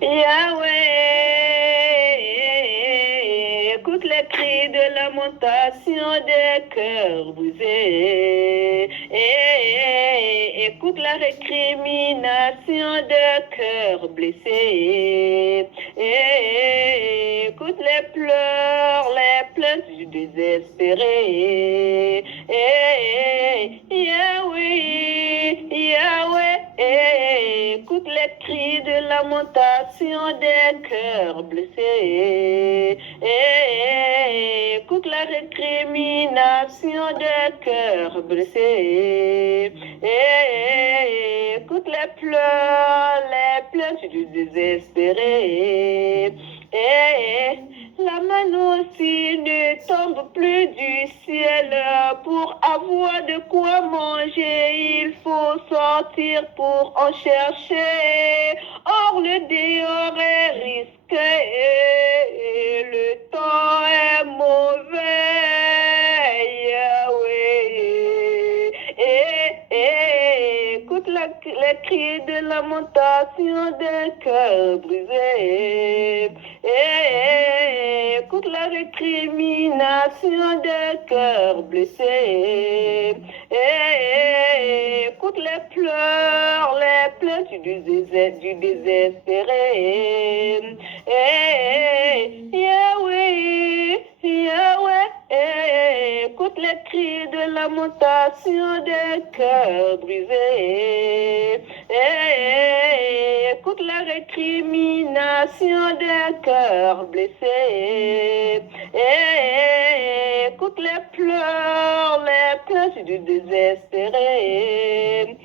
Yahweh, écoute les cris de lamentation des cœurs brisés. Écoute la récrimination de cœurs blessés. Écoute les pleurs, les plaintes du désespéré. Yahweh, Yahweh, écoute les cris de lamentation des cœurs blessés. Écoute la récrimination des cœurs blessés. Écoute les pleurs, les plaintes du désespéré. La main aussi ne tombe plus du ciel. Pour avoir de quoi manger, il faut sortir pour en chercher. Or, le dehors est risqué et le temps est mauvais. Yahweh. Écoute les cris de lamentation des cœurs brisés. Écoute la récrimination des cœurs blessés. Écoute les pleurs, les plaintes du désespéré. Yahweh, Yahweh, écoute les cris de lamentation des cœurs brisés. Écoute la récrimination des cœurs blessés. Écoute les pleurs, les plaintes du désespéré.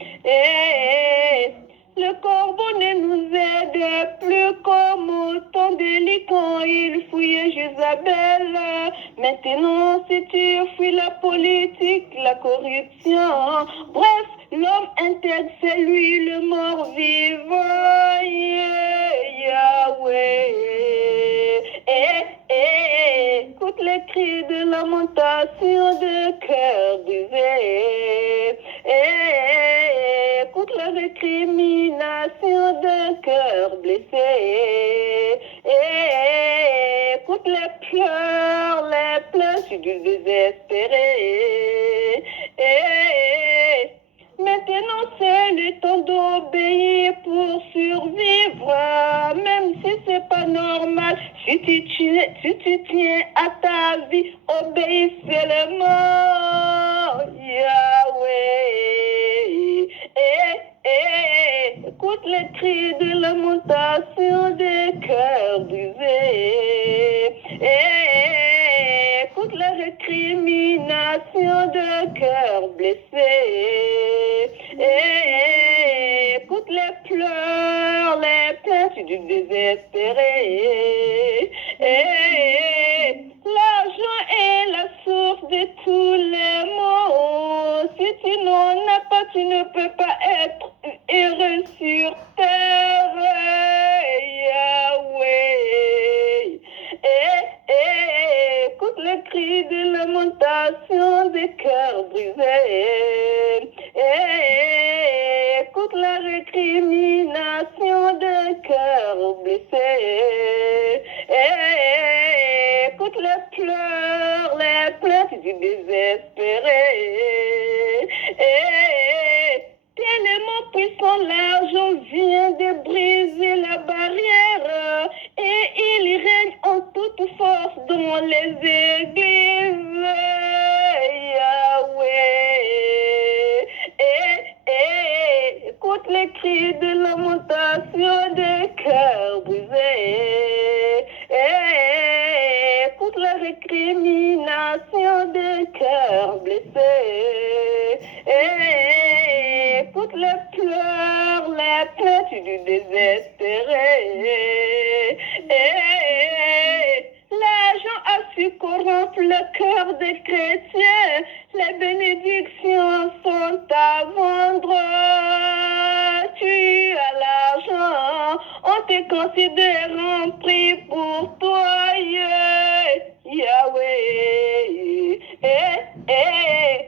Le corbeau ne nous aide plus comme au temps d'Élie quand il fouillait Jézabel. Maintenant, si tu fuis la politique, la corruption, bref, l'homme intègre, c'est lui le mort vivant. Yahweh. Écoute les cris de lamentation de cœur brisé. Écoute la récrimination d'un cœur blessé. Écoute les pleurs, les plaintes du désespéré. Maintenant c'est le temps d'obéir pour survivre, même si c'est pas normal. Si tu tiens à ta vie, obéis seulement. Yahweh. Écoute les cris de lamentation des cœurs brisés. Écoute la récrimination de cœurs blessés. Écoute les pleurs, les plaintes du désespéré. L'argent est la source de tous les maux. Si tu n'en as pas, tu ne peux pas être heureux sur terre. Yahweh. Écoute le cri de lamentation des cœurs brisés. Écoute la récrimination des cœurs blessés. Écoute les pleurs, les plaintes du désespéré. Tellement puissant, l'argent vient de briser la barrière et il règne en toute force dans les églises. Yahweh. Écoute les cris de lamentation des cœurs brisés. Écoute la récrimination des cœurs blessés. Écoute les pleurs, les plaintes du désespéré. L'argent a su corrompre le cœur des chrétiens. Les bénédictions sont à vendre. Tu as l'argent, on te considère pris pour toi. Yahweh.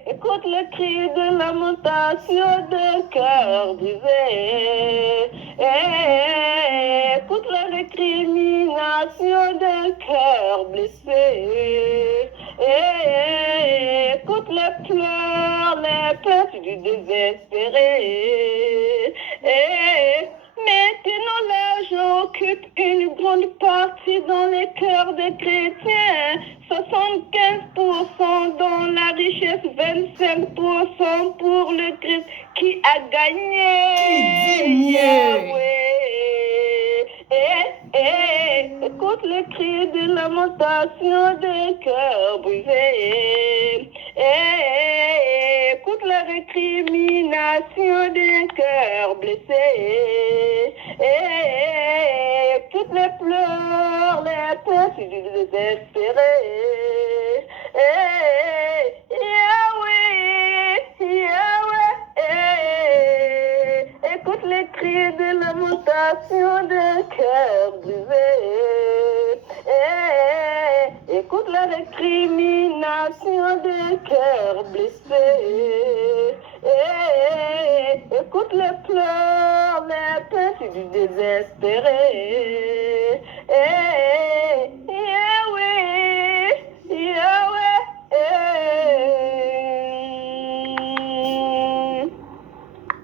Écoute le cri de lamentation de cœur brisé. Écoute la lamentation d'un cœur blessé. Écoute les pleurs, les plaintes du désespéré. Maintenant l'argent occupe une grande partie dans les cœurs des chrétiens. 75% dans la richesse, 25% pour le Christ qui a gagné. Écoute le cri de lamentation des cœurs brisés. Écoute la récrimination des cœurs blessés. Toutes les pleurs, les plaintes du désespéré. Yahweh, écoute les cris de lamentation d'un cœur brisé. Écoute la récrimination d'un cœur blessé. Écoute les pleurs, les plaintes du désespéré.